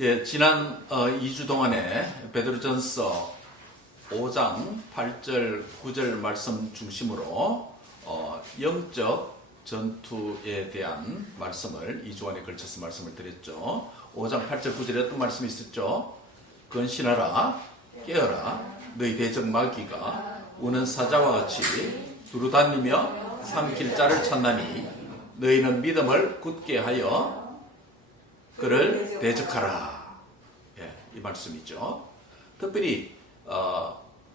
예, 지난 2주 동안에 베드로전서 5장 8절, 9절 말씀 중심으로 영적 전투에 대한 말씀을 2주간에 걸쳐서 말씀을 드렸죠. 5장 8절, 9절에 어떤 말씀이 있었죠? 근신하라, 깨어라, 너희 대적 마귀가 우는 사자와 같이 두루다니며 삼킬 자를 찾나니 너희는 믿음을 굳게 하여 그를 대적하라. 예, 이 말씀이죠. 특별히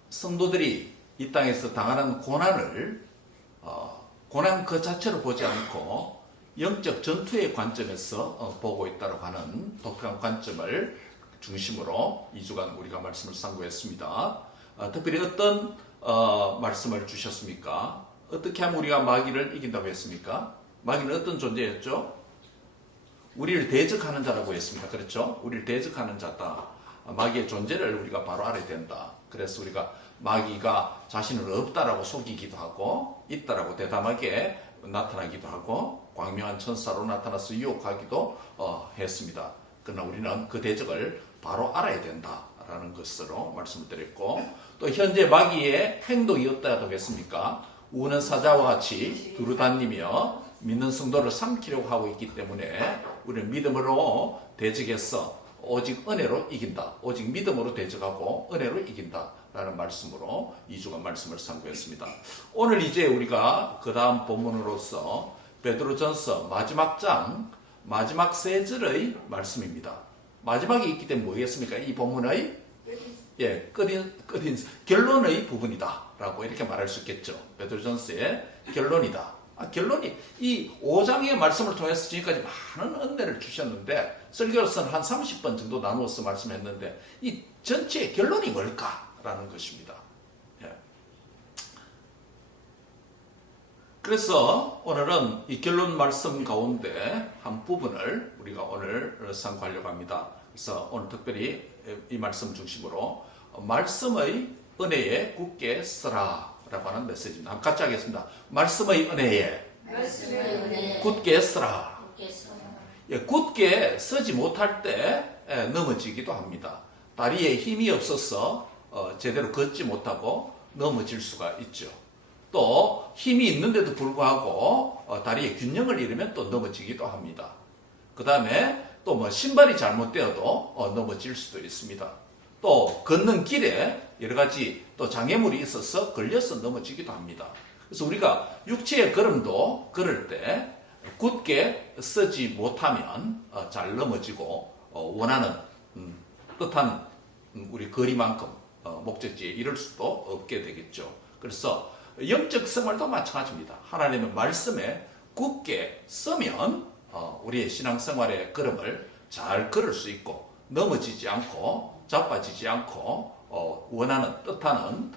성도들이 이 땅에서 당하는 고난을 고난 그 자체로 보지 않고 영적 전투의 관점에서 보고 있다고 하는 독특한 관점을 중심으로 2주간 우리가 말씀을 상고했습니다. 특별히 어떤 말씀을 주셨습니까? 어떻게 하면 우리가 마귀를 이긴다고 했습니까? 마귀는 어떤 존재였죠? 우리를 대적하는 자라고 했습니다. 그렇죠? 우리를 대적하는 자다. 마귀의 존재를 우리가 바로 알아야 된다. 그래서 우리가 마귀가 자신은 없다라고 속이기도 하고 있다라고 대담하게 나타나기도 하고 광명한 천사로 나타나서 유혹하기도 했습니다. 그러나 우리는 그 대적을 바로 알아야 된다라는 것으로 말씀을 드렸고, 또 현재 마귀의 행동이 어떠하다고 했습니까? 우는 사자와 같이 두루다니며 믿는 성도를 삼키려고 하고 있기 때문에 우리는 믿음으로 대적해서 오직 은혜로 이긴다. 오직 믿음으로 대적하고 은혜로 이긴다. 라는 말씀으로 2주간 말씀을 상고했습니다. 오늘 이제 우리가 그 다음 본문으로서 베드로전서 마지막 장 마지막 세 절의 말씀입니다. 마지막이 있기 때문에 뭐겠습니까? 이 본문의 끝인 결론의 부분이다 라고 이렇게 말할 수 있겠죠. 베드로전서의 결론이다. 결론이 이 5장의 말씀을 통해서 지금까지 많은 은혜를 주셨는데, 설교로서는 한 30번 정도 나누어서 말씀했는데 이 전체의 결론이 뭘까라는 것입니다. 그래서 오늘은 이 결론 말씀 가운데 한 부분을 우리가 오늘 상고하려고 합니다. 그래서 오늘 특별히 이 말씀 중심으로 말씀의 은혜에 굳게 서라 라고 하는 메시지입니다. 한번 같이 하겠습니다. 말씀의 은혜에 굳게 서라. 굳게 서지 못할 때 넘어지기도 합니다. 다리에 힘이 없어서 제대로 걷지 못하고 넘어질 수가 있죠. 또 힘이 있는데도 불구하고 다리에 균형을 잃으면 또 넘어지기도 합니다. 그 다음에 또 뭐 신발이 잘못되어도 넘어질 수도 있습니다. 또 걷는 길에 여러 가지 또 장애물이 있어서 걸려서 넘어지기도 합니다. 그래서 우리가 육체의 걸음도 걸을 때 굳게 서지 못하면 잘 넘어지고 원하는 뜻한 우리 거리만큼 목적지에 이를 수도 없게 되겠죠. 그래서 영적 생활도 마찬가지입니다. 하나님의 말씀에 굳게 서면 우리의 신앙생활의 걸음을 잘 걸을 수 있고 넘어지지 않고 자빠지지 않고 원하는 뜻하는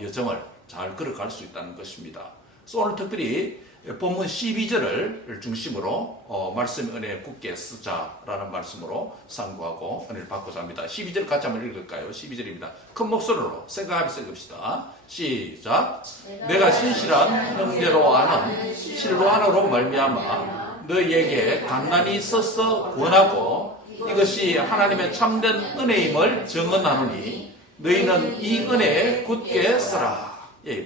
여정을 잘 걸어갈 수 있다는 것입니다. 그래서 오늘 특별히 본문 12절을 중심으로 말씀의 은혜에 굳게 쓰자라는 말씀으로 상고하고 은혜를 받고자 합니다. 12절 같이 한번 읽을까요? 12절입니다. 큰 목소리로 생각하면서 읽읍시다. 시작. 내가 신실한 형제로 아는 실로 안으로 말미암아 너희에게 간난이 있어서 권하고 이것이 하나님의 참된 은혜임을 증언하노니 너희는 이 은혜에 굳게 서라.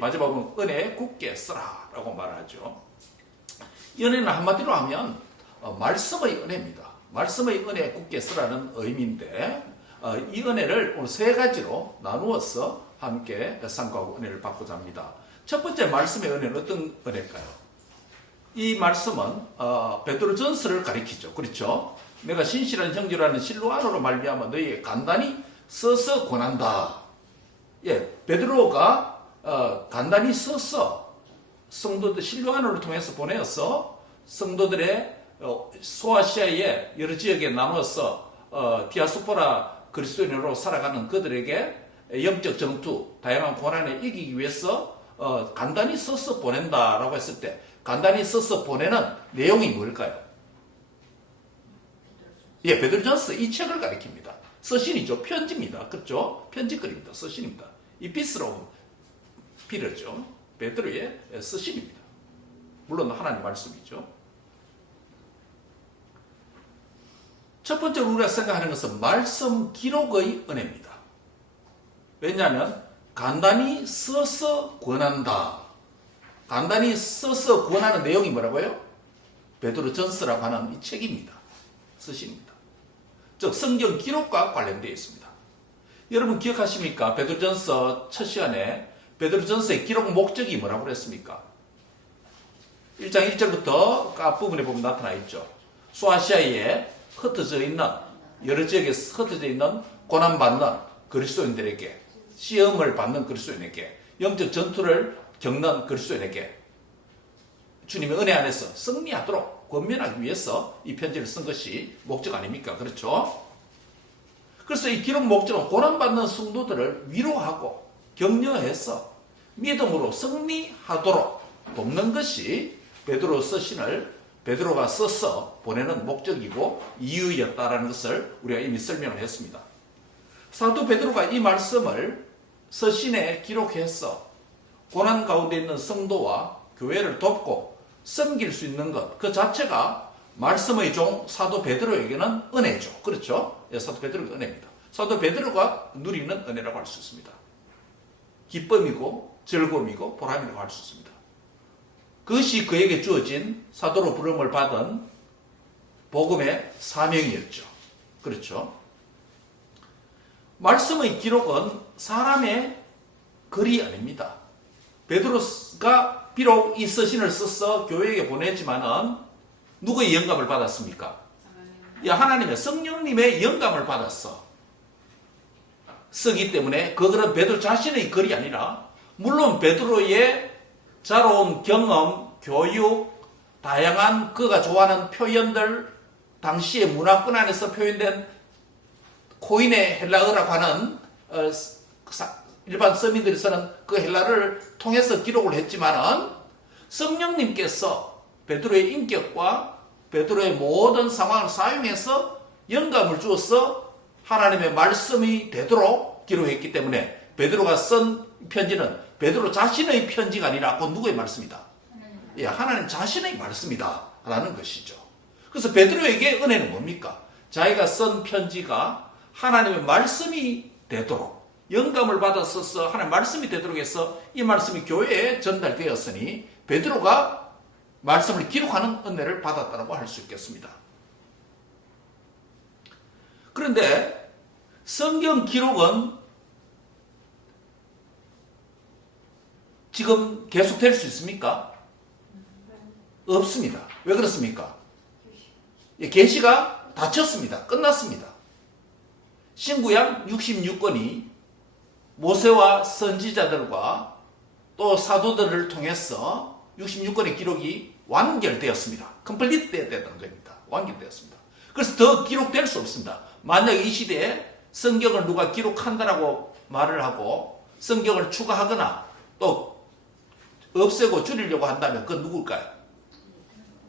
마지막은 은혜에 굳게 서라 라고 말하죠. 이 은혜는 한마디로 하면 말씀의 은혜입니다. 말씀의 은혜에 굳게 서라는 의미인데, 이 은혜를 오늘 세 가지로 나누어서 함께 상고하고 은혜를 받고자 합니다. 첫 번째 말씀의 은혜는 어떤 은혜일까요? 이 말씀은 베드로전서를 가리키죠. 그렇죠? 내가 신실한 형제라는 실로 안으로 말미암아 너희에게 간단히 써서 권한다. 베드로가 간단히 써서 성도들 실로 안으로 통해서 보내어서 성도들의 소아시아의 여러 지역에 나눠서 디아스포라 그리스도인으로 살아가는 그들에게 영적 전투, 다양한 고난에 이기기 위해서 간단히 써서 보낸다라고 했을 때 간단히 써서 보내는 내용이 뭘까요? 베드로전서 이 책을 가리킵니다. 서신이죠. 편지입니다. 그렇죠? 편지글입니다. 서신입니다. 이피스로 빌어죠. 베드로의 서신입니다. 물론 하나님 말씀이죠. 첫 번째로 우리가 생각하는 것은 말씀 기록의 은혜입니다. 왜냐하면 간단히 써서 권한다. 간단히 써서 권하는 내용이 뭐라고요? 베드로전서라고 하는 이 책입니다. 서신입니다. 즉 성경 기록과 관련되어 있습니다. 여러분 기억하십니까? 베드로전서 첫 시간에 베드로전서의 기록 목적이 뭐라고 그랬습니까? 1장 1절부터 앞부분에 보면 나타나 있죠. 소아시아에 흩어져 있는 여러 지역에 흩어져 있는 고난받는 그리스도인들에게, 시험을 받는 그리스도인에게, 영적 전투를 겪는 그리스도인에게 주님의 은혜 안에서 승리하도록 권면하기 위해서 이 편지를 쓴 것이 목적 아닙니까? 그렇죠? 그래서 이 기록 목적은 고난받는 성도들을 위로하고 격려해서 믿음으로 승리하도록 돕는 것이 베드로 서신을 베드로가 써서 보내는 목적이고 이유였다라는 것을 우리가 이미 설명을 했습니다. 사도 베드로가 이 말씀을 서신에 기록해서 고난 가운데 있는 성도와 교회를 돕고 섬길 수 있는 것, 그 자체가 말씀의 종 사도 베드로에게는 은혜죠. 그렇죠? 예, 사도 베드로가 은혜입니다. 사도 베드로가 누리는 은혜라고 할 수 있습니다. 기쁨이고 즐거움이고 보람이라고 할 수 있습니다. 그것이 그에게 주어진 사도로 부름을 받은 복음의 사명이었죠. 그렇죠? 말씀의 기록은 사람의 글이 아닙니다. 베드로가 비록 이 서신을 써서 교회에게 보냈지만은 누구의 영감을 받았습니까? 하나님의 성령님의 영감을 받았어. 쓰기 때문에 그것은 베드로 자신의 글이 아니라 물론 베드로의 자로운 경험, 교육, 다양한 그가 좋아하는 표현들, 당시의 문화권 안에서 표현된 코인의 헬라어라고 하는 일반 서민들이 쓰는 그 헬라를 통해서 기록을 했지만은 성령님께서 베드로의 인격과 베드로의 모든 상황을 사용해서 영감을 주어서 하나님의 말씀이 되도록 기록했기 때문에 베드로가 쓴 편지는 베드로 자신의 편지가 아니라 그 누구의 말씀이다? 예, 하나님 자신의 말씀이다 라는 것이죠. 그래서 베드로에게 은혜는 뭡니까? 자기가 쓴 편지가 하나님의 말씀이 되도록 영감을 받았어서 하나님 말씀이 되도록 해서 이 말씀이 교회에 전달되었으니 베드로가 말씀을 기록하는 은혜를 받았다고 할 수 있겠습니다. 그런데 성경 기록은 지금 계속될 수 있습니까? 없습니다. 왜 그렇습니까? 계시가 닫혔습니다. 끝났습니다. 신구약 66권이 모세와 선지자들과 또 사도들을 통해서 66권의 기록이 완결되었습니다. 컴플리트 되었다는 겁니다. 완결되었습니다. 그래서 더 기록될 수 없습니다. 만약 이 시대에 성경을 누가 기록한다라고 말을 하고 성경을 추가하거나 또 없애고 줄이려고 한다면 그건 누굴까요?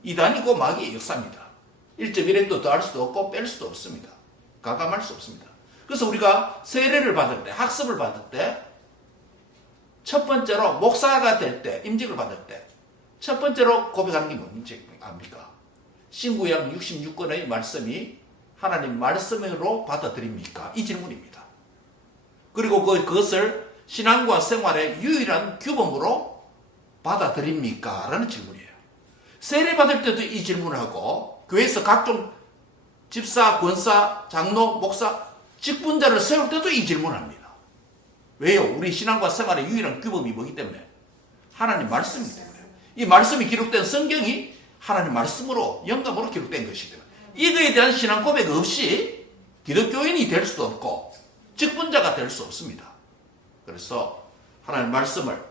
이단이고 마귀의 역사입니다. 1.1행도 더 할 수도 없고 뺄 수도 없습니다. 가감할 수 없습니다. 그래서 우리가 세례를 받을 때, 학습을 받을 때, 첫 번째로 목사가 될 때, 임직을 받을 때, 첫 번째로 고백하는 게 뭔지 압니까? 신구약 66권의 말씀이 하나님 말씀으로 받아들입니까? 이 질문입니다. 그리고 그것을 신앙과 생활의 유일한 규범으로 받아들입니까? 라는 질문이에요. 세례 받을 때도 이 질문을 하고 교회에서 각종 집사, 권사, 장로, 목사, 직분자를 세울 때도 이 질문을 합니다. 왜요? 우리 신앙과 생활의 유일한 규범이 뭐기 때문에? 하나님 말씀이기 때문에. 이 말씀이 기록된 성경이 하나님 말씀으로 영감으로 기록된 것이기 때문에 이거에 대한 신앙 고백 없이 기독교인이 될 수도 없고 직분자가 될 수 없습니다. 그래서 하나님 말씀을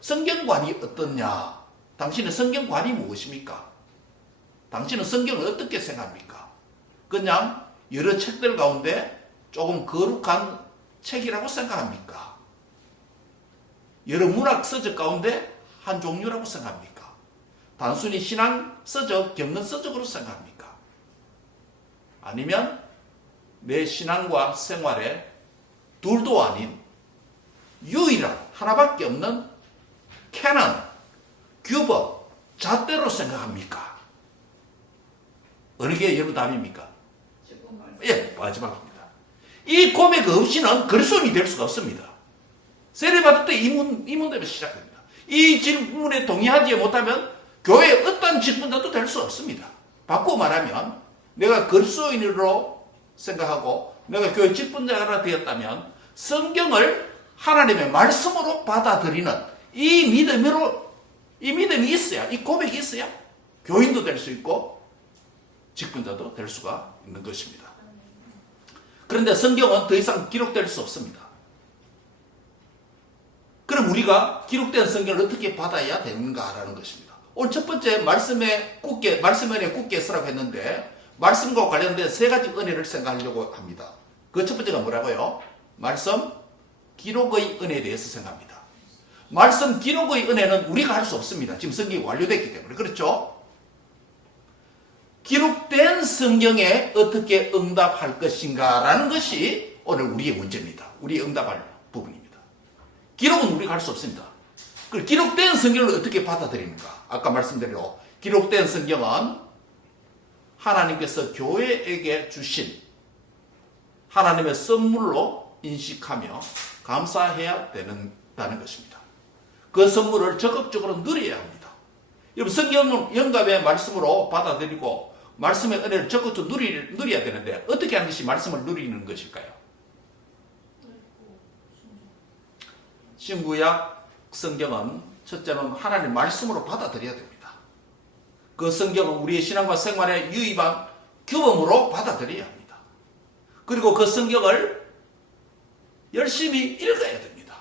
성경관이 어떻냐? 당신의 성경관이 무엇입니까? 당신은 성경을 어떻게 생각합니까? 그냥 여러 책들 가운데 조금 거룩한 책이라고 생각합니까? 여러 문학 서적 가운데 한 종류라고 생각합니까? 단순히 신앙 서적, 경건 서적으로 생각합니까? 아니면 내 신앙과 생활에 둘도 아닌 유일한 하나밖에 없는 캐논, 규범, 잣대로 생각합니까? 어느 게 여러분 답입니까? 예, 마지막입니다. 이 고백 없이는 그리스도인이 될 수가 없습니다. 세례받을 때 이 문제부터 시작됩니다. 이 질문에 동의하지 못하면 교회의 어떤 직분자도 될 수 없습니다. 바꾸고 말하면 내가 그리스도인으로 생각하고 내가 교회 직분자가 되었다면 성경을 하나님의 말씀으로 받아들이는 이 믿음이 있어야, 이 고백이 있어야 교인도 될 수 있고 직분자도 될 수가 있는 것입니다. 그런데 성경은 더 이상 기록될 수 없습니다. 그럼 우리가 기록된 성경을 어떻게 받아야 되는가라는 것입니다. 오늘 첫 번째 말씀의 은혜에 굳게 서라고 했는데 말씀과 관련된 세 가지 은혜를 생각하려고 합니다. 그 첫 번째가 뭐라고요? 말씀 기록의 은혜에 대해서 생각합니다. 말씀 기록의 은혜는 우리가 할 수 없습니다. 지금 성경이 완료됐기 때문에. 그렇죠? 기록된 성경에 어떻게 응답할 것인가라는 것이 오늘 우리의 문제입니다. 우리의 응답할 부분입니다. 기록은 우리가 할 수 없습니다. 그 기록된 성경을 어떻게 받아들이는가? 아까 말씀드린 기록된 성경은 하나님께서 교회에게 주신 하나님의 선물로 인식하며 감사해야 된다는 것입니다. 그 선물을 적극적으로 누려야 합니다. 여러분 성경은 영감의 말씀으로 받아들이고 말씀의 은혜를 적극적으로 누려야 되는데 어떻게 하는 것이 말씀을 누리는 것일까요? 신구약 성경은 첫째는 하나님 말씀으로 받아들여야 됩니다. 그 성경은 우리의 신앙과 생활에 유의한 규범으로 받아들여야 합니다. 그리고 그 성경을 열심히 읽어야 됩니다.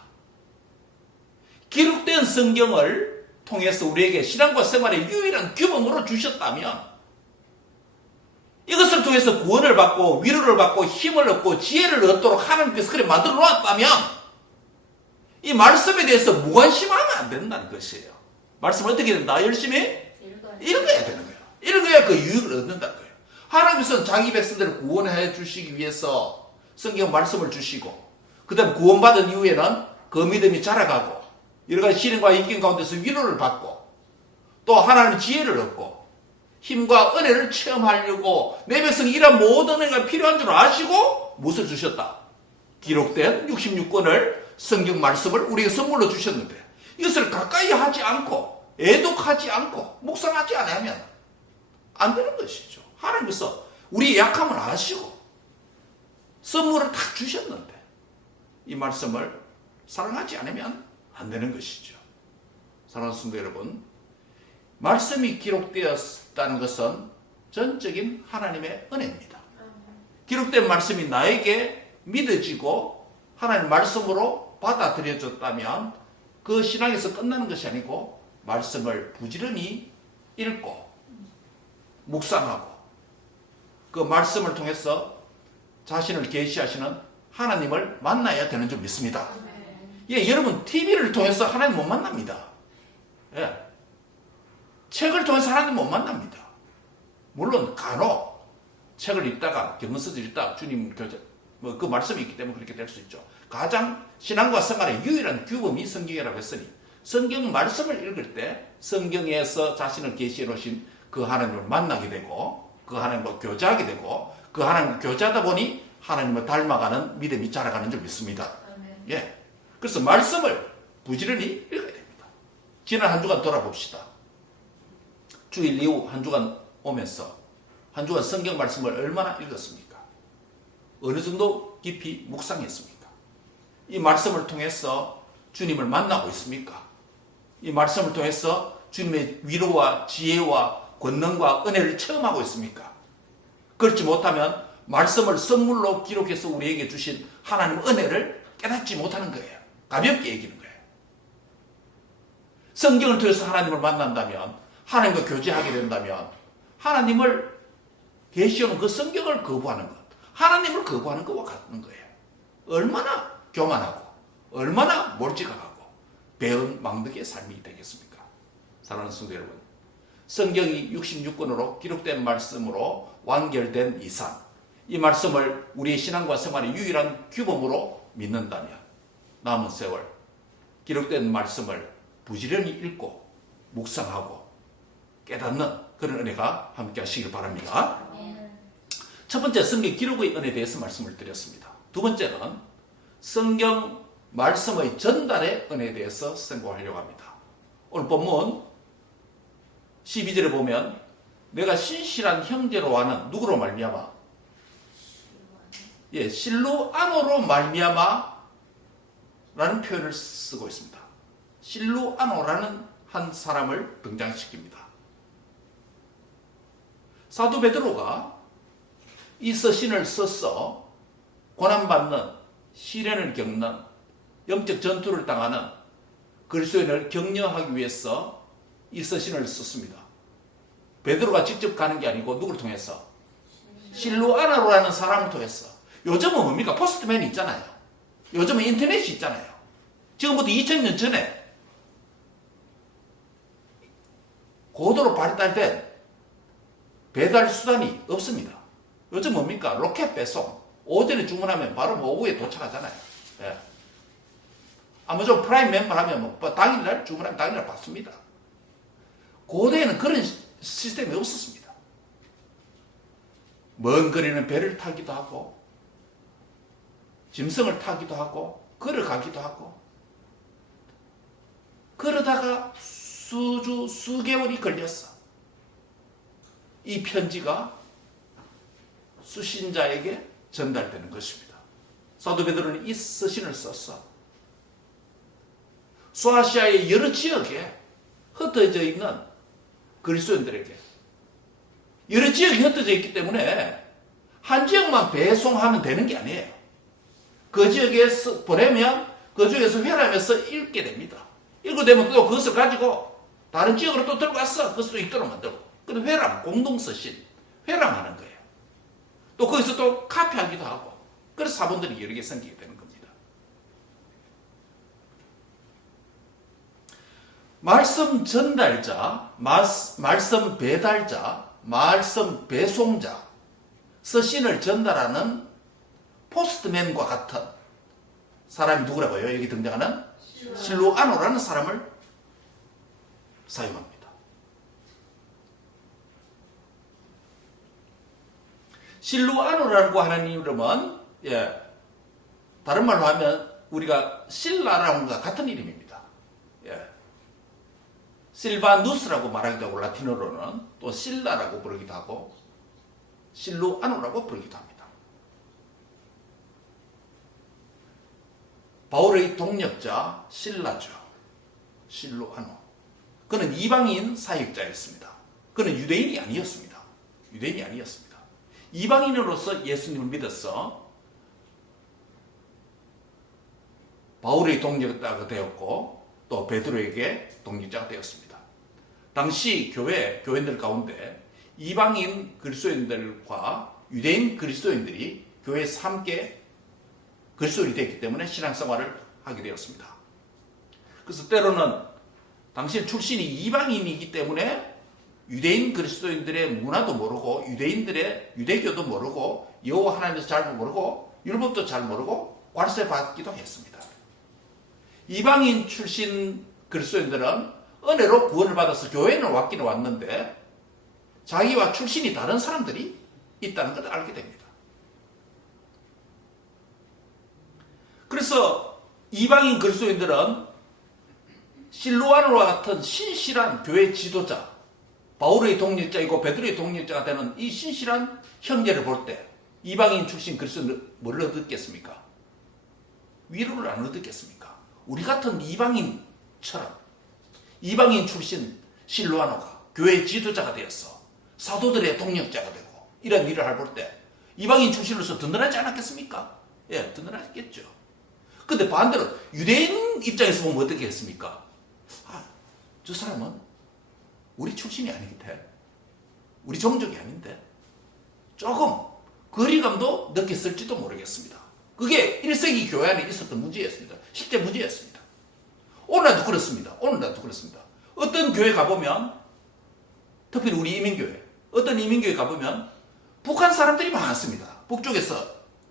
기록된 성경을 통해서 우리에게 신앙과 생활의 유일한 규범으로 주셨다면 이것을 통해서 구원을 받고 위로를 받고 힘을 얻고 지혜를 얻도록 하나님께서 그렇게 만들어 놓았다면 이 말씀에 대해서 무관심하면 안 된다는 것이에요. 말씀을 어떻게 된다? 열심히 읽어야 되는 거예요. 읽어야 그 유익을 얻는다는 거예요. 하나님께서는 자기 백성들을 구원해 주시기 위해서 성경 말씀을 주시고 그 다음에 구원받은 이후에는 그 믿음이 자라가고 여러 가지 시련과 인기 가운데서 위로를 받고 또 하나님의 지혜를 얻고 힘과 은혜를 체험하려고 내 백성이 이런 모든 은혜가 필요한 줄 아시고 무엇을 주셨다? 기록된 66권을 성경 말씀을 우리에게 선물로 주셨는데 이것을 가까이 하지 않고 애독하지 않고 묵상하지 않으면 안 되는 것이죠. 하나님께서 우리의 약함을 아시고 선물을 딱 주셨는데 이 말씀을 사랑하지 않으면 안 되는 것이죠. 사랑하는 성도 여러분, 말씀이 기록되었다는 것은 전적인 하나님의 은혜입니다. 기록된 말씀이 나에게 믿어지고 하나님 말씀으로 받아들여졌다면 그 신앙에서 끝나는 것이 아니고 말씀을 부지런히 읽고 묵상하고 그 말씀을 통해서 자신을 계시하시는 하나님을 만나야 되는 줄 믿습니다. 예, 여러분 TV를 통해서 하나님 못 만납니다. 예, 책을 통해서 하나님 못 만납니다. 물론 간혹 책을 읽다가 경건서를 읽다가 주님 교제 그 말씀이 있기 때문에 그렇게 될 수 있죠. 가장 신앙과 생활의 유일한 규범이 성경이라고 했으니 성경 말씀을 읽을 때 성경에서 자신을 계시해 놓으신 그 하나님을 만나게 되고 그 하나님과 교제하게 되고 그 하나님과 교제하다 보니 하나님을 닮아가는 믿음이 자라가는 줄 믿습니다. 예, 그래서 말씀을 부지런히 읽어야 됩니다. 지난 한 주간 돌아봅시다. 주일 이후 한 주간 오면서 한 주간 성경 말씀을 얼마나 읽었습니까? 어느 정도 깊이 묵상했습니까? 이 말씀을 통해서 주님을 만나고 있습니까? 이 말씀을 통해서 주님의 위로와 지혜와 권능과 은혜를 체험하고 있습니까? 그렇지 못하면 말씀을 선물로 기록해서 우리에게 주신 하나님의 은혜를 깨닫지 못하는 거예요. 가볍게 얘기하는 거예요. 성경을 통해서 하나님을 만난다면 하나님과 교제하게 된다면 하나님을 계시오는 그 성경을 거부하는 것, 하나님을 거부하는 것과 같은 거예요. 얼마나 교만하고 얼마나 몰지각하고 배은망덕의 삶이 되겠습니까? 사랑하는 성도 여러분, 성경이 66권으로 기록된 말씀으로 완결된 이상 이 말씀을 우리의 신앙과 생활의 유일한 규범으로 믿는다면 남은 세월 기록된 말씀을 부지런히 읽고 묵상하고 깨닫는 그런 은혜가 함께 하시길 바랍니다. 첫 번째 성경 기록의 은혜에 대해서 말씀을 드렸습니다. 두 번째는 성경 말씀의 전달의 은혜에 대해서 생각하려고 합니다. 오늘 본문 12절에 보면 내가 신실한 형제로 하는 누구로 말미암아? 실루아노로 말미암아 라는 표현을 쓰고 있습니다. 실루아노라는 한 사람을 등장시킵니다. 사도 베드로가 이 서신을 써서 고난받는 시련을 겪는 영적 전투를 당하는 그리스도인을 격려하기 위해서 이 서신을 썼습니다. 베드로가 직접 가는 게 아니고 누구를 통해서? 실루아노라는 사람을 통해서. 요즘은 뭡니까? 포스트맨이 있잖아요. 요즘은 인터넷이 있잖아요. 지금부터 2000년 전에 고도로 발달된 배달 수단이 없습니다. 요즘 뭡니까? 로켓 배송. 오전에 주문하면 바로 오후에 도착하잖아요. 예. 아마존 프라임 멤버 하면 당일날 주문하면 당일날 받습니다. 고대에는 그런 시스템이 없었습니다. 먼 거리는 배를 타기도 하고 짐승을 타기도 하고 걸어가기도 하고 그러다가 수주 수개월이 걸렸어. 이 편지가 수신자에게 전달되는 것입니다. 사도 베드로는 이 서신을 썼어. 소아시아의 여러 지역에 흩어져 있는 그리스도인들에게 여러 지역이 흩어져 있기 때문에 한 지역만 배송하면 되는 게 아니에요. 그 지역에 보내면 그 지역에서 회람해서 읽게 됩니다. 읽고 되면 또 그것을 가지고 다른 지역으로 또 들고 와서 그것도 읽도록 만들고 그래서 회람, 공동서신 회람하는 거예요. 또 거기서 또 카피하기도 하고 그래서 사본들이 여러 개 생기게 되는 겁니다. 말씀 전달자, 말씀 배달자, 말씀 배송자, 서신을 전달하는 포스트맨과 같은 사람이 누구라고요? 여기 등장하는 실루아노라는 사람을 사용합니다. 실루아노라고 하는 이름은 다른 말로 하면 우리가 신라랑과 같은 이름입니다. 실바누스라고 말하기도 하고 라틴어로는 또 신라라고 부르기도 하고 실루아노라고 부르기도 합니다. 바울의 동력자 신라죠. 실루아노. 그는 이방인 사역자였습니다. 그는 유대인이 아니었습니다. 유대인이 아니었습니다. 이방인으로서 예수님을 믿어서 바울의 동력자가 되었고 또 베드로에게 동력자가 되었습니다. 당시 교회인들 가운데 이방인 그리스도인들과 유대인 그리스도인들이 교회에서 함께 그리스도인이 되었기 때문에 신앙생활을 하게 되었습니다. 그래서 때로는 당시 출신이 이방인이기 때문에 유대인 그리스도인들의 문화도 모르고 유대인들의 유대교도 모르고 여호와 하나님도 잘 모르고 율법도 잘 모르고 관세 받기도 했습니다. 이방인 출신 그리스도인들은 은혜로 구원을 받아서 교회는 왔기는 왔는데 자기와 출신이 다른 사람들이 있다는 것을 알게 됩니다. 그래서 이방인 그리스도인들은 실루아노와 같은 신실한 교회 지도자, 바울의 동력자이고 베드로의 동력자가 되는 이 신실한 형제를 볼 때 이방인 출신 그리스도인들은 뭘 얻겠습니까? 위로를 안 얻겠습니까? 우리 같은 이방인처럼 이방인 출신 실루아노가 교회 지도자가 되어서 사도들의 동력자가 되고 이런 일을 할 때 이방인 출신으로서 든든하지 않았겠습니까? 예, 든든하겠죠. 근데 반대로 유대인 입장에서 보면 어떻게 했습니까? 저 사람은 우리 출신이 아닌데 우리 종족이 아닌데 조금 거리감도 느꼈을지도 모르겠습니다. 그게 1세기 교회 안에 있었던 문제였습니다. 실제 문제였습니다. 오늘날도 그렇습니다. 오늘날도 그렇습니다. 어떤 교회 가보면 특별히 우리 이민교회 어떤 이민교회 가보면 북한 사람들이 많습니다. 북쪽에서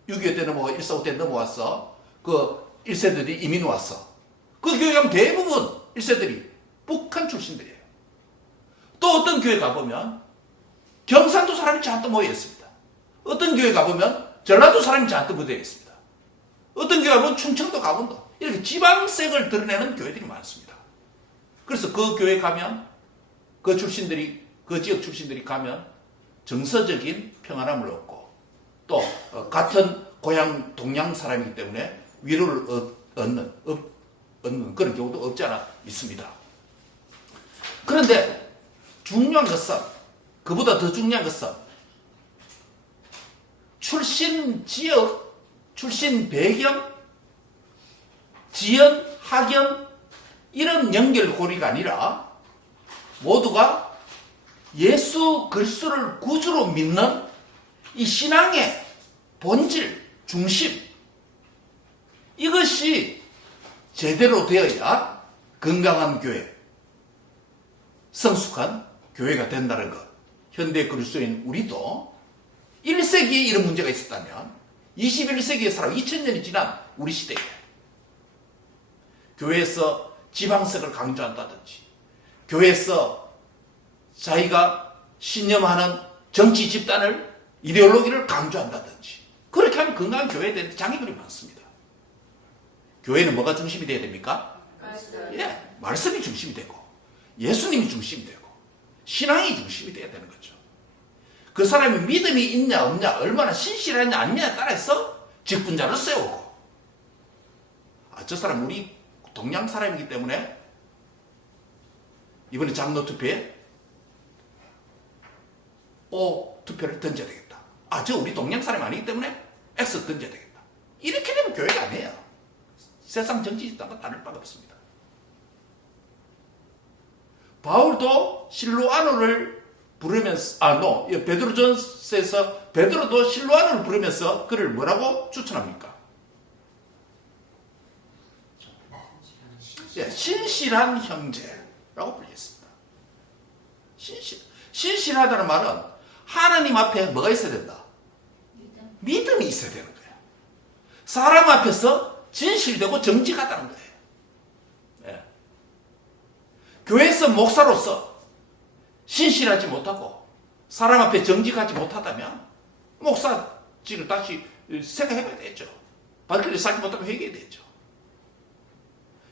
6.25 때 넘어와 1.45 때 넘어와서 그 1세들이 이민 왔어. 그 교회 가면 대부분 1세들이 북한 출신들이에요. 또 어떤 교회 가보면 경상도 사람이 잔뜩 모여 있습니다. 어떤 교회 가보면 전라도 사람이 잔뜩 묻어 있습니다. 어떤 교회 가보면 충청도 강원도 이렇게 지방색을 드러내는 교회들이 많습니다. 그래서 그 교회 가면 그 지역 출신들이 가면 정서적인 평안함을 얻고 또 같은 고향 동양 사람이기 때문에 위로를 얻는 그런 경우도 없지 않아 있습니다. 그런데 중요한 것은 그보다 더 중요한 것은 출신 지역, 출신 배경, 지연, 학연 이런 연결고리가 아니라 모두가 예수 그리스도를 구주로 믿는 이 신앙의 본질, 중심 이것이 제대로 되어야 건강한 교회, 성숙한 교회가 된다는 것. 현대 그리스도인 우리도 1세기에 이런 문제가 있었다면 21세기에 살아 2000년이 지난 우리 시대에 교회에서 지방색을 강조한다든지 교회에서 자기가 신념하는 정치 집단을 이데올로기를 강조한다든지 그렇게 하면 건강한 교회에 대한 장애물이 많습니다. 교회는 뭐가 중심이 되어야 됩니까? 말씀이 중심이 되고 예수님이 중심이 되고 신앙이 중심이 되어야 되는 거죠. 그 사람이 믿음이 있냐 없냐 얼마나 신실하냐 아니냐에 따라서 직분자를 세우고 저 사람 우리 동양 사람이기 때문에 이번에 장로 투표에 O 투표를 던져야 되겠다. 저 우리 동양 사람이 아니기 때문에 X 던져야 되겠다. 이렇게 되면 교회가 아니에요. 세상 정치 집단과 다를 바가 없습니다. 바울도 실로아노를 부르면서 베드로전서에서 베드로도 실로아노를 부르면서 그를 뭐라고 추천합니까? 신실한 형제라고 불렸습니다. 신실하다는 말은 하나님 앞에 뭐가 있어야 된다? 믿음이 있어야 되는 거예요. 사람 앞에서 진실되고 정직하다는 거예요. 교회에서 목사로서 신실하지 못하고 사람 앞에 정직하지 못하다면 목사직을 다시 생각해봐야 되죠. 발길을 쌓지 못하고 회개해야 되죠.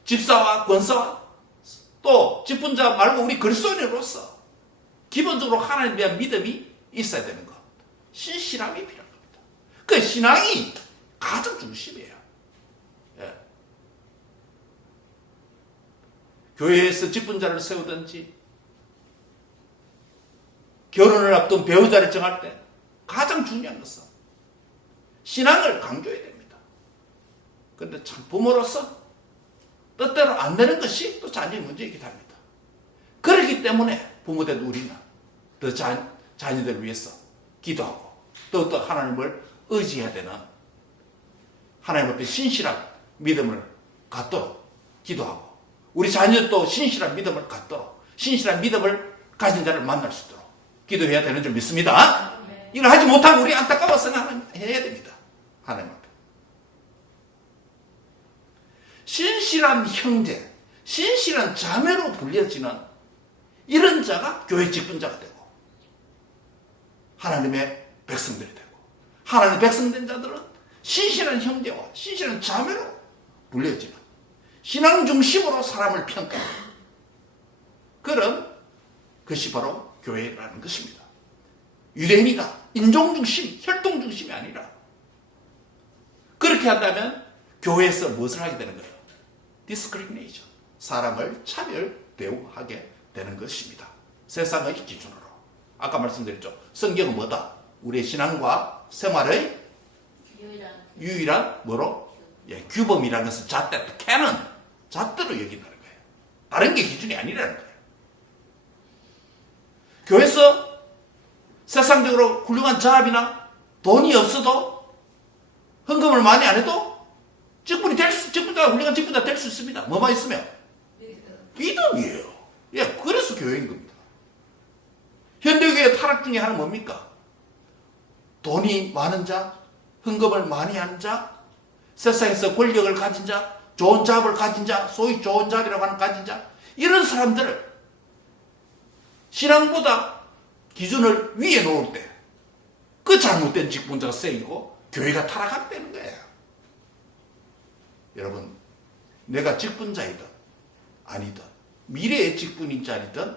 집사와 권사와 또 직분자 말고 우리 그리스도인으로서 기본적으로 하나님에 대한 믿음이 있어야 되는 것. 신실함이 필요한 겁니다. 그 신앙이 가장 중심이에요. 교회에서 직분자를 세우든지 결혼을 앞둔 배우자를 정할 때 가장 중요한 것은 신앙을 강조해야 됩니다. 그런데 참 부모로서 뜻대로 안 되는 것이 또 자녀의 문제이기도 합니다. 그렇기 때문에 부모된 우리는 더 자녀들을 위해서 기도하고 또 하나님을 의지해야 되는 하나님 앞에 신실한 믿음을 갖도록 기도하고 우리 자녀도 신실한 믿음을 갖도록 신실한 믿음을 가진 자를 만날 수 있도록 기도해야 되는 줄 믿습니다. 이걸 하지 못하면 우리 안타까워서는 해야 됩니다. 하나님 앞에. 신실한 형제, 신실한 자매로 불려지는 이런 자가 교회 직분자가 되고 하나님의 백성들이 되고 하나님의 백성된 자들은 신실한 형제와 신실한 자매로 불려지는 신앙 중심으로 사람을 평가하는 그런 것이 바로 교회라는 것입니다. 유대인이다. 인종 중심, 혈통 중심이 아니라 그렇게 한다면 교회에서 무엇을 하게 되는 거예요? discrimination. 사람을 차별 대우하게 되는 것입니다. 세상의 기준으로. 아까 말씀드렸죠. 성경은 뭐다? 우리의 신앙과 생활의 유일한 뭐로? 규범이라는 것은 잣대, 캐논, 잣대로 여긴다는 거예요. 다른 게 기준이 아니라는 거예요. 교회에서 세상적으로 훌륭한 자업이나 돈이 없어도 헌금을 많이 안 해도 직분자가 훌륭한 직분자 될 수 있습니다. 뭐만 있으면? 믿음이에요. 그래서 교회인 겁니다. 현대교회의 타락 중에 하나는 뭡니까? 돈이 많은 자, 헌금을 많이 하는 자, 세상에서 권력을 가진 자, 좋은 잡을 가진 자, 소위 좋은 잡이라고 하는 가진 자, 이런 사람들을 신앙보다 기준을 위에 놓을 때 그 잘못된 직분자가 쓰이고 교회가 타락하게 되는 거예요. 여러분, 내가 직분자이든 아니든 미래의 직분인지 아니든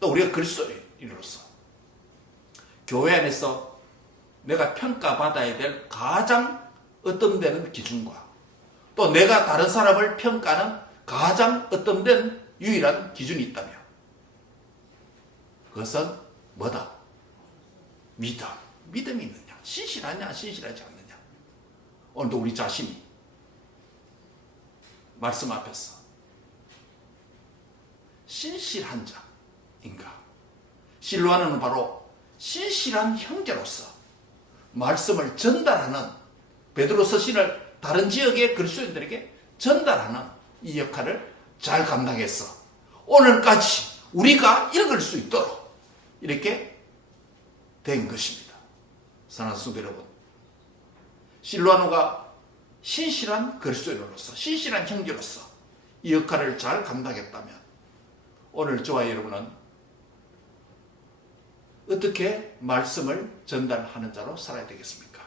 또 우리가 그리스도인으로서 교회 안에서 내가 평가받아야 될 가장 어떤 데는 기준과 또 내가 다른 사람을 평가하는 가장 어떤 데는 유일한 기준이 있다면 그것은 뭐다? 믿음. 믿음이 있느냐? 신실하냐? 신실하지 않느냐? 오늘도 우리 자신이 말씀 앞에서 신실한 자인가? 실로하는 바로 신실한 형제로서 말씀을 전달하는 베드로 서신을 다른 지역의 그리스도인들에게 전달하는 이 역할을 잘 감당해서 오늘까지 우리가 읽을 수 있도록 이렇게 된 것입니다. 사랑하는 성도 여러분, 실로아노가 신실한 그리스도인으로서 신실한 형제로서 이 역할을 잘 감당했다면 오늘 저와 여러분은 어떻게 말씀을 전달하는 자로 살아야 되겠습니까?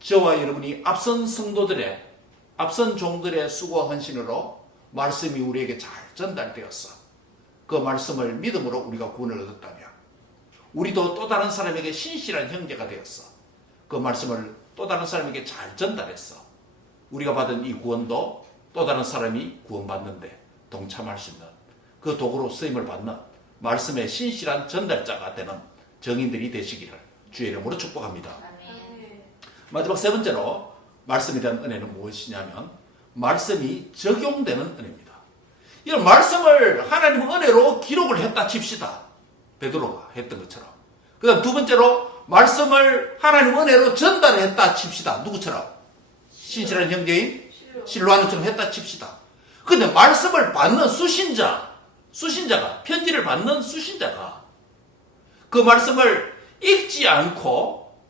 저와 여러분이 앞선 성도들의 앞선 종들의 수고와 헌신으로 말씀이 우리에게 잘 전달되었어. 그 말씀을 믿음으로 우리가 구원을 얻었다면 우리도 또 다른 사람에게 신실한 형제가 되었어. 그 말씀을 또 다른 사람에게 잘 전달했어. 우리가 받은 이 구원도 또 다른 사람이 구원받는데 동참할 수 있는 그 도구로 쓰임을 받는 말씀의 신실한 전달자가 되는 정인들이 되시기를 주의 이름으로 축복합니다. 마지막 세 번째로 말씀에 대한 은혜는 무엇이냐면 말씀이 적용되는 은혜입니다. 이런 말씀을 하나님의 은혜로 기록을 했다 칩시다. 베드로가 했던 것처럼. 그 다음 두 번째로 말씀을 하나님의 은혜로 전달했다 칩시다. 누구처럼? 신실한 형제인 실로아노처럼 했다 칩시다. 근데 말씀을 받는 수신자가 편지를 받는 수신자가 그 말씀을 읽지 않고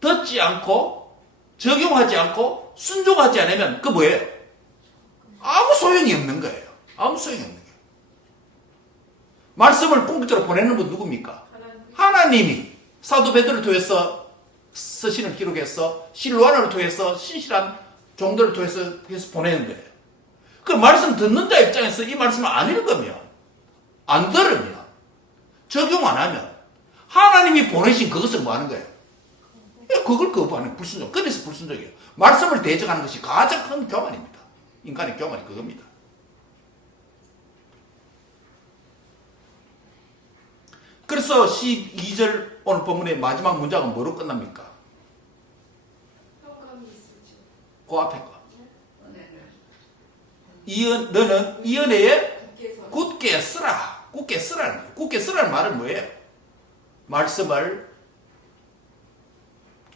듣지 않고 적용하지 않고 순종하지 않으면 그 뭐예요? 아무 소용이 없는 거예요. 아무 소용이 없는 거예요. 말씀을 궁극적으로 보내는 분 누굽니까? 하나님이 사도 베드로를 통해서 서신을 기록해서 실로아노를 통해서 신실한 종들을 통해서 보내는 거예요. 그 말씀 듣는 자 입장에서 이 말씀을 안 읽으면 안 들으면 적용 안 하면 하나님이 보내신 그것을 뭐 하는 거예요? 그걸 거부하는 불순종. 그래서 불순종이에요. 말씀을 대적하는 것이 가장 큰 교만입니다. 인간의 교만이 그겁니다. 그래서 12절 오늘 본문의 마지막 문장은 뭐로 끝납니까? 그 앞에 거. 너는 이 은혜에 굳게 쓰라. 굳게 쓰라는 거예요. 굳게 쓰라는 말은 뭐예요? 말씀을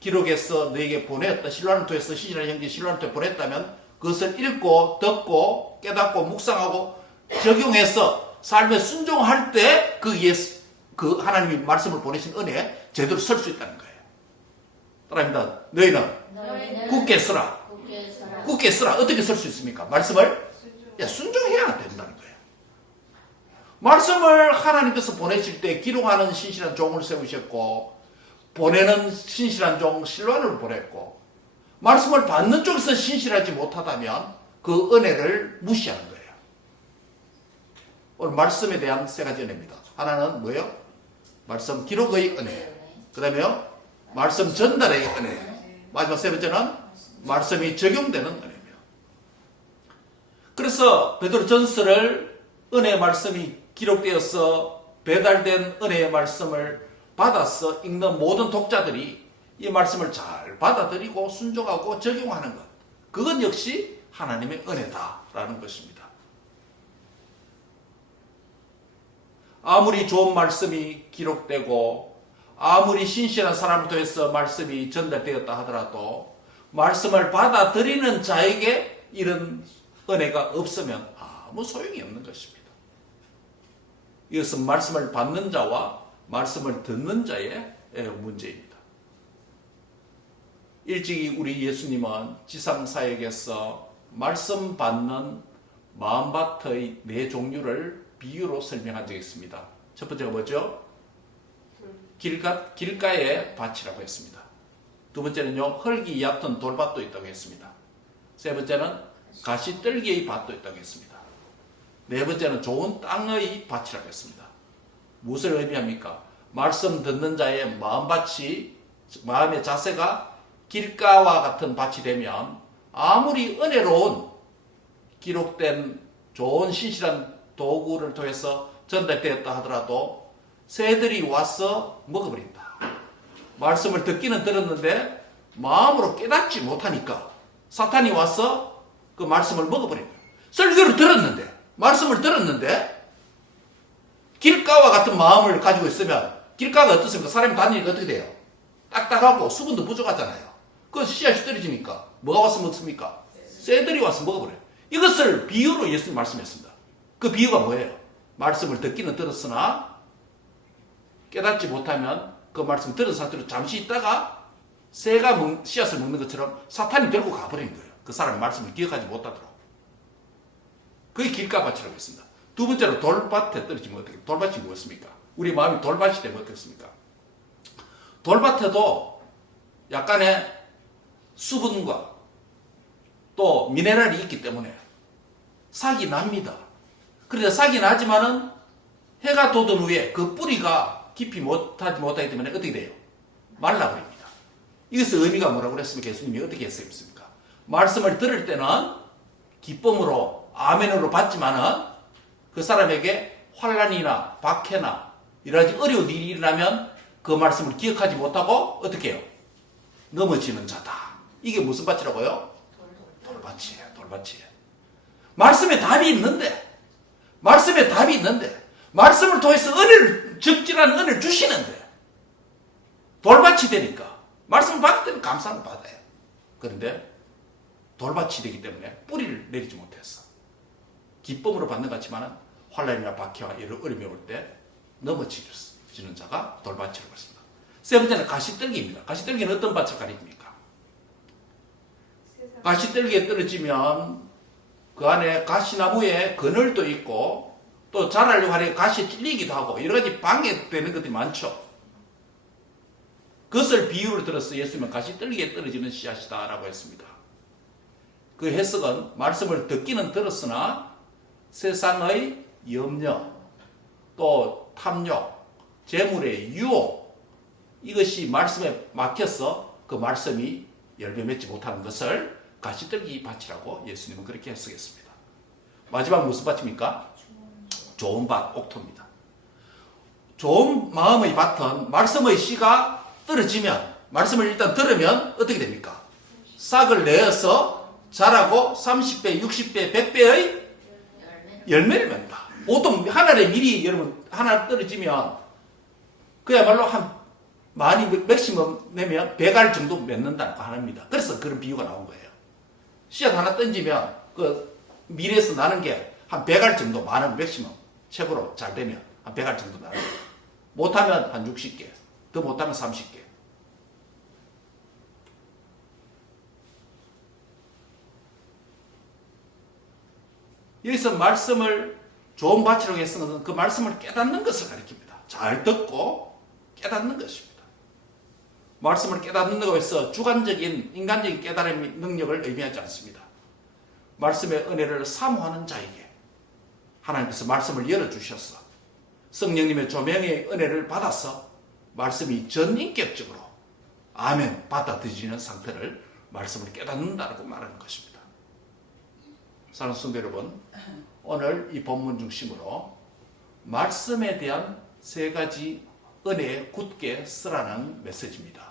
기록해서 너에게 보냈다. 실로아노를 통해서 신실한 형제 실로아노를 통해 보냈다면 그것을 읽고 듣고 깨닫고 묵상하고 적용해서 삶에 순종할 때 그 하나님이 말씀을 보내신 은혜에 제대로 설 수 있다는 거예요. 따라합니다. 너희는 굳게 쓰라. 굳게 쓰라. 어떻게 설 수 있습니까? 말씀을 순종해야 된다는 거예요. 말씀을 하나님께서 보내실 때 기록하는 신실한 종을 세우셨고 보내는 신실한 종 실로아노를 보냈고 말씀을 받는 쪽에서 신실하지 못하다면 그 은혜를 무시하는 거예요. 오늘 말씀에 대한 세 가지 은혜입니다. 하나는 뭐예요? 말씀 기록의 은혜. 그 다음에요 말씀 전달의 은혜. 마지막 세 번째는 말씀이 적용되는 은혜입니다. 그래서 베드로 전서를 은혜의 말씀이 기록되어서 배달된 은혜의 말씀을 받아서 읽는 모든 독자들이 이 말씀을 잘 받아들이고 순종하고 적용하는 것. 그건 역시 하나님의 은혜다라는 것입니다. 아무리 좋은 말씀이 기록되고 아무리 신실한 사람을 통해서 말씀이 전달되었다 하더라도 말씀을 받아들이는 자에게 이런 은혜가 없으면 아무 소용이 없는 것입니다. 이것은 말씀을 받는 자와 말씀을 듣는 자의 문제입니다. 일찍이 우리 예수님은 지상사역에서 말씀 받는 마음밭의 네 종류를 비유로 설명한 적이 있습니다. 첫 번째가 뭐죠? 길가의 밭이라고 했습니다. 두 번째는요, 흙이 얕은 돌밭도 있다고 했습니다. 세 번째는 가시떨기의 밭도 있다고 했습니다. 네 번째는 좋은 땅의 밭이라고 했습니다. 무엇을 의미합니까? 말씀 듣는 자의 마음의 자세가 길가와 같은 밭이 되면 아무리 은혜로운 기록된 좋은 신실한 도구를 통해서 전달되었다 하더라도 새들이 와서 먹어버린다. 말씀을 듣기는 들었는데 마음으로 깨닫지 못하니까 사탄이 와서 그 말씀을 먹어버립니다. 설교를 들었는데, 말씀을 들었는데 길가와 같은 마음을 가지고 있으면, 길가가 어떻습니까? 사람이 다니니까 어떻게 돼요? 딱딱하고 수분도 부족하잖아요. 그 씨앗이 떨어지니까 뭐가 와서 먹습니까? 새들이 와서 먹어버려요. 이것을 비유로 예수님 말씀했습니다. 그 비유가 뭐예요? 말씀을 듣기는 들었으나 깨닫지 못하면 그 말씀 들은 상태로 잠시 있다가 새가 씨앗을 먹는 것처럼 사탄이 들고 가버리는 거예요. 그 사람의 말씀을 기억하지 못하도록. 그게 길가밭이라고 했습니다. 두 번째로 돌밭에 떨어지면 어떻게, 돌밭이 무엇입니까? 우리 마음이 돌밭이 되면 어떻습니까? 돌밭에도 약간의 수분과 또 미네랄이 있기 때문에 싹이 납니다. 그런데 싹이 나지만은 해가 돋은 후에 그 뿌리가 깊이 못하기 때문에 어떻게 돼요? 말라버립니다. 이것의 의미가 뭐라고 그랬습니까? 예수님이 어떻게 했습니까? 말씀을 들을 때는 기쁨으로 아멘으로 받지만은 그 사람에게 환난이나 박해나 이러지 어려운 일이 일어나면 그 말씀을 기억하지 못하고 어떻게 해요? 넘어지는 자다. 이게 무슨 밭이라고요? 돌밭이에요. 돌밭이에요. 말씀에 답이 있는데, 말씀을 통해서 적절한 은혜를 주시는데 돌밭이 되니까 말씀을 받을 때는 감사를 받아요. 그런데 돌밭이 되기 때문에 뿌리를 내리지 못해서 기쁨으로 받는 것 같지만 환난이나 박해와 이런 어려움이 올 때 넘어지는 자가 돌밭이라고 했습니다. 세 번째는 가시떨기입니다. 가시떨기는 어떤 밭을 가리킵니까? 가시떨기에 떨어지면 그 안에 가시나무에 그늘도 있고 또 자라려고 하니 가시에 찔리기도 하고 여러 가지 방해되는 것들이 많죠. 그것을 비유로 들어서 예수님은 가시떨기에 떨어지는 씨앗이다라고 했습니다. 그 해석은 말씀을 듣기는 들었으나 세상의 염려, 또 탐욕, 재물의 유혹, 이것이 말씀에 막혀서 그 말씀이 열매 맺지 못하는 것을 가시떨기 밭이라고 예수님은 그렇게 해석했습니다. 마지막 무슨 밭입니까? 좋은 밭, 옥토입니다. 좋은 마음의 밭은 말씀의 씨가 떨어지면, 말씀을 일단 들으면 어떻게 됩니까? 싹을 내어서 자라고 30배, 60배, 100배의 열매를 맺는다. 보통 한 알의 밀이 여러분 하나 떨어지면 그야말로 많이 맥시멈 내면 100알 정도 맺는다는 거 하나입니다. 그래서 그런 비유가 나온 거예요. 씨앗 하나 던지면 그 밀에서 나는 게 한 100알 정도, 많은 맥시멈 최고로 잘 되면 한 100알 정도 나는 거예요. 못하면 한 60개, 더 못하면 30개. 여기서 말씀을 좋은 밭이라고 했은 것은 그 말씀을 깨닫는 것을 가리킵니다. 잘 듣고 깨닫는 것입니다. 말씀을 깨닫는다고 해서 주관적인 인간적인 깨달음의 능력을 의미하지 않습니다. 말씀의 은혜를 사모하는 자에게 하나님께서 말씀을 열어주셔서 성령님의 조명의 은혜를 받아서 말씀이 전인격적으로 아멘 받아들이는 상태를 말씀을 깨닫는다고 말하는 것입니다. 사랑하는 성도 여러분, 오늘 이 본문 중심으로 말씀에 대한 세 가지 은혜에 굳게 쓰라는 메시지입니다.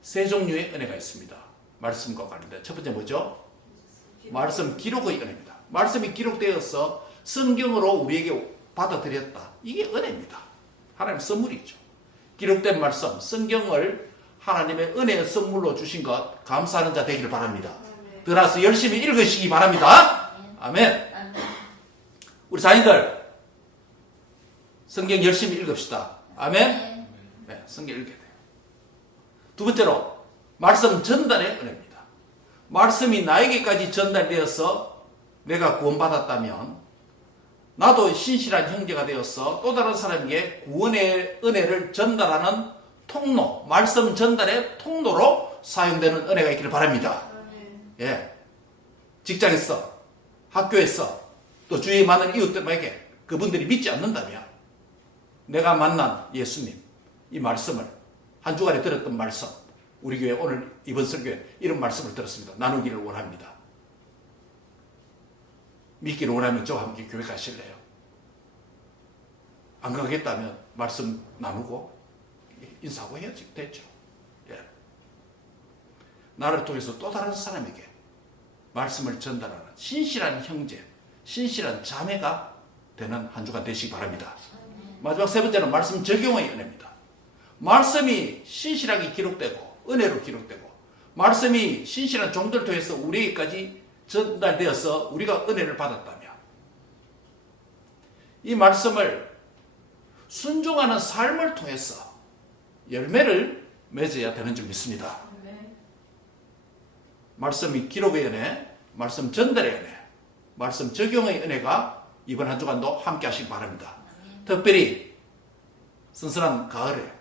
세 종류의 은혜가 있습니다. 말씀과 관련된 첫 번째 뭐죠? 말씀 기록의 은혜입니다. 말씀이 기록되어서 성경으로 우리에게 받아들였다. 이게 은혜입니다. 하나님의 선물이죠. 기록된 말씀, 성경을 하나님의 은혜의 선물로 주신 것 감사하는 자 되기를 바랍니다. 들어서 열심히 읽으시기 바랍니다. 아멘. 우리 자녀들 성경 열심히 읽읍시다. 아멘. 네, 성경 읽어야 돼요. 두 번째로 말씀 전달의 은혜입니다. 말씀이 나에게까지 전달되어서 내가 구원받았다면 나도 신실한 형제가 되어서 또 다른 사람에게 구원의 은혜를 전달하는 통로, 말씀 전달의 통로로 사용되는 은혜가 있기를 바랍니다. 예. 직장에서, 학교에서, 또 주위에 많은 이웃들에게 그분들이 믿지 않는다면 내가 만난 예수님, 이 말씀을 한 주간에 들었던 말씀, 우리 교회 오늘 이번 설교에 이런 말씀을 들었습니다. 나누기를 원합니다. 믿기를 원하면 저와 함께 교회 가실래요? 안 가겠다면 말씀 나누고 인사하고 헤어지면 되죠. 예. 나를 통해서 또 다른 사람에게 말씀을 전달하는 신실한 형제, 신실한 자매가 되는 한 주간 되시기 바랍니다. 마지막 세 번째는 말씀 적용의 은혜입니다. 말씀이 신실하게 기록되고 은혜로 기록되고 말씀이 신실한 종들 통해서 우리에게까지 전달되어서 우리가 은혜를 받았다면 이 말씀을 순종하는 삶을 통해서 열매를 맺어야 되는 줄 믿습니다. 말씀이 기록의 은혜, 말씀 전달의 은혜, 말씀 적용의 은혜가 이번 한 주간도 함께 하시기 바랍니다. 특별히 선선한 가을에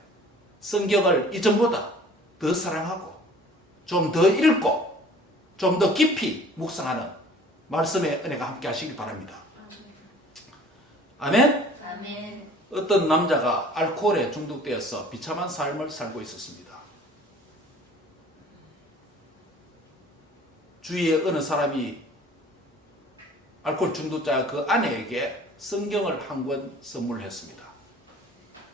성경을 이전보다 더 사랑하고 좀 더 읽고 좀 더 깊이 묵상하는 말씀의 은혜가 함께 하시기 바랍니다. 아멘? 아멘. 어떤 남자가 알코올에 중독되어서 비참한 삶을 살고 있었습니다. 주위에 어느 사람이 알코올 중독자 그 아내에게 성경을 한 권 선물했습니다.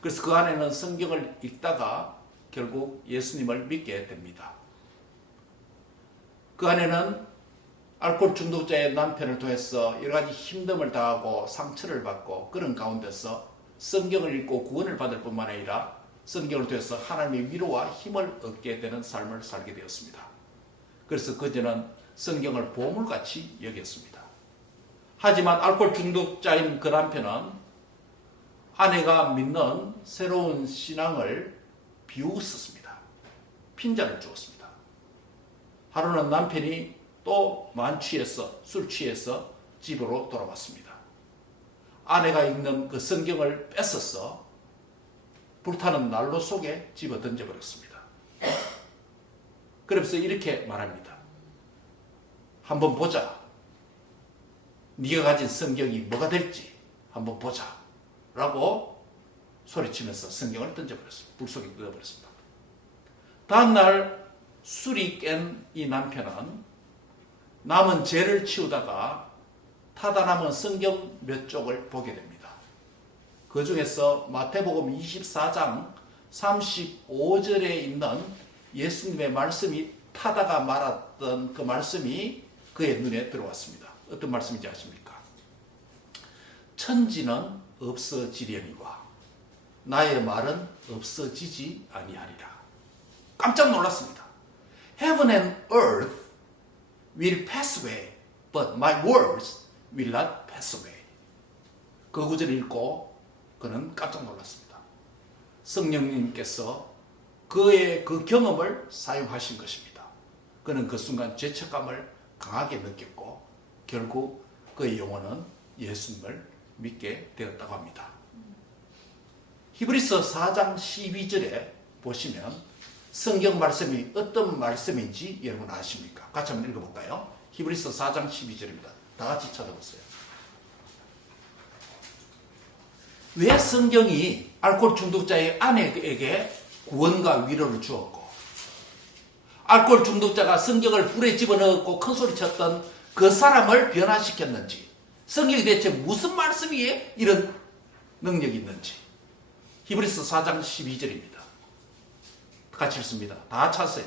그래서 그 아내는 성경을 읽다가 결국 예수님을 믿게 됩니다. 그 아내는 알코올 중독자의 남편을 통해서 여러 가지 힘듦을 당하고 상처를 받고 그런 가운데서 성경을 읽고 구원을 받을 뿐만 아니라 성경을 통해서 하나님의 위로와 힘을 얻게 되는 삶을 살게 되었습니다. 그래서 그녀는 성경을 보물같이 여겼습니다. 하지만 알코올 중독자인 그 남편은 아내가 믿는 새로운 신앙을 비웃었습니다. 핀잔을 주었습니다. 하루는 남편이 또 만취해서 술 취해서 집으로 돌아왔습니다. 아내가 읽는 그 성경을 뺏어서 불타는 난로 속에 집어 던져버렸습니다. 그러면서 이렇게 말합니다. 한번 보자. 네가 가진 성경이 뭐가 될지 한번 보자. 라고 소리치면서 성경을 던져버렸습니다. 불 속에 넣어버렸습니다. 다음날 술이 깬 이 남편은 남은 죄를 치우다가 타다 남은 성경 몇 쪽을 보게 됩니다. 그 중에서 마태복음 24장 35절에 있는 예수님의 말씀이 타다가 말았던 그 말씀이 그의 눈에 들어왔습니다. 어떤 말씀인지 아십니까? 천지는 없어지려니와 나의 말은 없어지지 아니하리라. 깜짝 놀랐습니다. Heaven and earth will pass away, but my words will not pass away. 그 구절을 읽고 그는 깜짝 놀랐습니다. 성령님께서 그의 그 경험을 사용하신 것입니다. 그는 그 순간 죄책감을 강하게 느꼈고 결국 그의 영혼은 예수님을 믿게 되었다고 합니다. 히브리서 4장 12절에 보시면 성경 말씀이 어떤 말씀인지 여러분 아십니까? 같이 한번 읽어볼까요? 히브리서 4장 12절입니다. 다 같이 찾아보세요. 왜 성경이 알코올 중독자의 아내에게 구원과 위로를 주었고 알코올 중독자가 성경을 불에 집어넣었고 큰소리 쳤던 그 사람을 변화시켰는지 성경이 대체 무슨 말씀이에 이런 능력이 있는지 히브리서 4장 12절입니다. 같이 읽습니다. 다 찾으세요.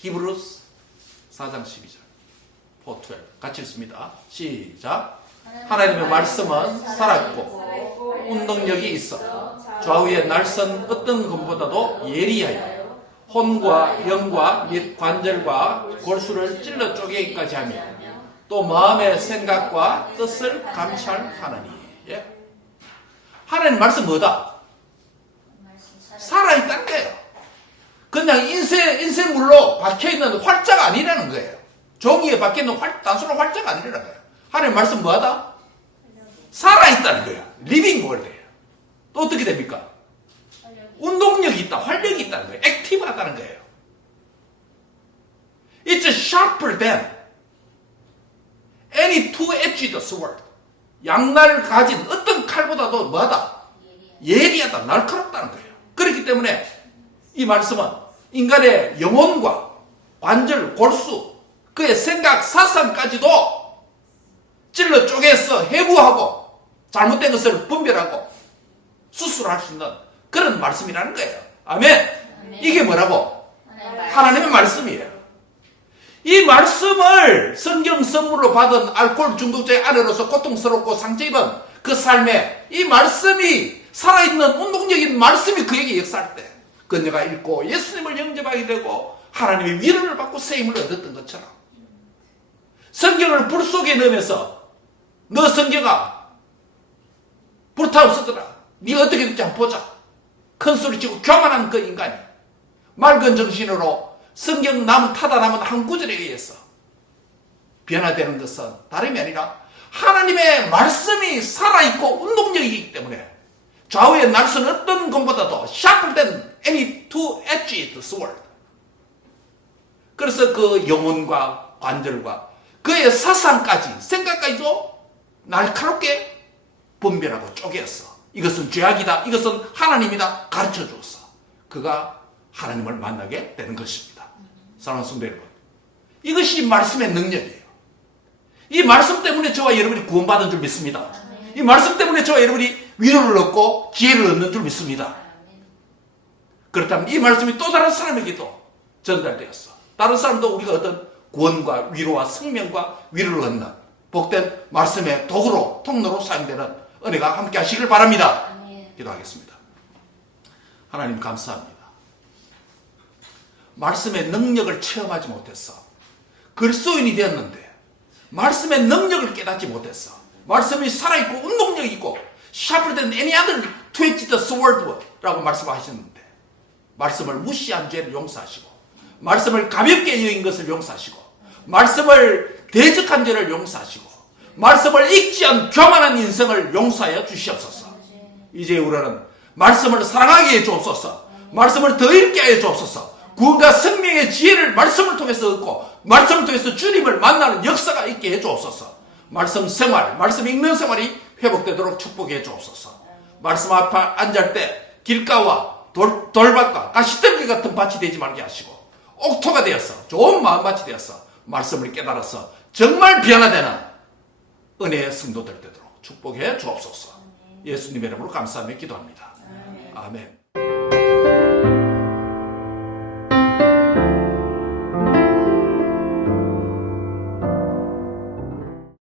히브리서 4장 12절 4:12 같이 읽습니다. 시작. 하나님의 말씀은 살았고 운동력이 있어 좌우의 날선 어떤 것보다도 예리하여 혼과 영과 및 관절과 골수를 찔러 쪼개기까지 하며 또 마음의 생각과 뜻을 감찰하느니. 예? 하나님 말씀 뭐다? 살아있다는 거예요. 그냥 인쇄물로 박혀있는 활자가 아니라는 거예요. 종이에 박혀있는 단순한 활자가 아니라는 거예요. 하나님 말씀 뭐하다? 살아있다는 거야. 리빙 월드예요. 또 어떻게 됩니까? 운동력이 있다, 활력이 있다는 거예요. 액티브하다는 거예요. It's sharper than any two-edged sword. 양날 가진 어떤 칼보다도 뭐하다? 예리하다, 날카롭다는 거예요. 그렇기 때문에 이 말씀은 인간의 영혼과 관절, 골수, 그의 생각, 사상까지도 찔러 쪼개서 해부하고 잘못된 것을 분별하고 수술할 수 있는 그런 말씀이라는 거예요. 아멘. 이게 뭐라고? 하나님의 말씀이에요. 이 말씀을 성경 선물로 받은 알코올 중독자의 아내로서 고통스럽고 상처 입은 그 삶에 이 말씀이 살아있는 운동적인 말씀이 그에게 역사할 때 그녀가 읽고 예수님을 영접하게 되고 하나님의 위로를 받고 세임을 얻었던 것처럼 성경을 불 속에 넣으면서 너 성경아 불타없어더라. 네가 어떻게 될지 한번 보자. 큰 소리치고 교만한 그 인간이 맑은 정신으로 성경 타다 남은 한 구절에 의해서 변화되는 것은 다름이 아니라 하나님의 말씀이 살아있고 운동력이기 때문에 좌우의 날선 어떤 것보다도 sharper than any two-edged sword. 그래서 그 영혼과 관절과 그의 사상까지 생각까지도 날카롭게 분별하고 쪼개었어. 이것은 죄악이다, 이것은 하나님이다 가르쳐 주었어. 그가 하나님을 만나게 되는 것입니다. 사랑하는 성도 여러분, 이것이 말씀의 능력이에요. 이 말씀 때문에 저와 여러분이 구원받은 줄 믿습니다. 이 말씀 때문에 저와 여러분이 위로를 얻고 지혜를 얻는 줄 믿습니다. 그렇다면 이 말씀이 또 다른 사람에게도 전달되었어. 다른 사람도 우리가 어떤 구원과 위로와 생명과 위로를 얻는 복된 말씀의 도구로 통로로 사용되는 은혜가 함께 하시길 바랍니다. 기도하겠습니다. 하나님 감사합니다. 말씀의 능력을 체험하지 못했어. 그리스도인이 되었는데 말씀의 능력을 깨닫지 못했어. 말씀이 살아있고 운동력이 있고 sharper than any other two-edged sword라고 말씀하셨는데 말씀을 무시한 죄를 용서하시고 말씀을 가볍게 여긴 것을 용서하시고 말씀을 대적한 죄를 용서하시고 말씀을 읽지 않은 교만한 인생을 용서하여 주시옵소서. 이제 우리는 말씀을 사랑하게 해 주옵소서. 말씀을 더 읽게 하여 주옵소서. 구원과 생명의 지혜를 말씀을 통해서 얻고 말씀을 통해서 주님을 만나는 역사가 있게 해 주옵소서. 말씀 생활, 말씀 읽는 생활이 회복되도록 축복해 주옵소서. 말씀 앞에 앉을 때 길가와 돌밭과 가시떨기 같은 밭이 되지 말게 하시고 옥토가 되어서 좋은 마음밭이 되어서 말씀을 깨달아서 정말 변화되는 은혜의 성도들 되도록 축복해 주옵소서. 예수님의 이름으로 감사하며 기도합니다. 아멘.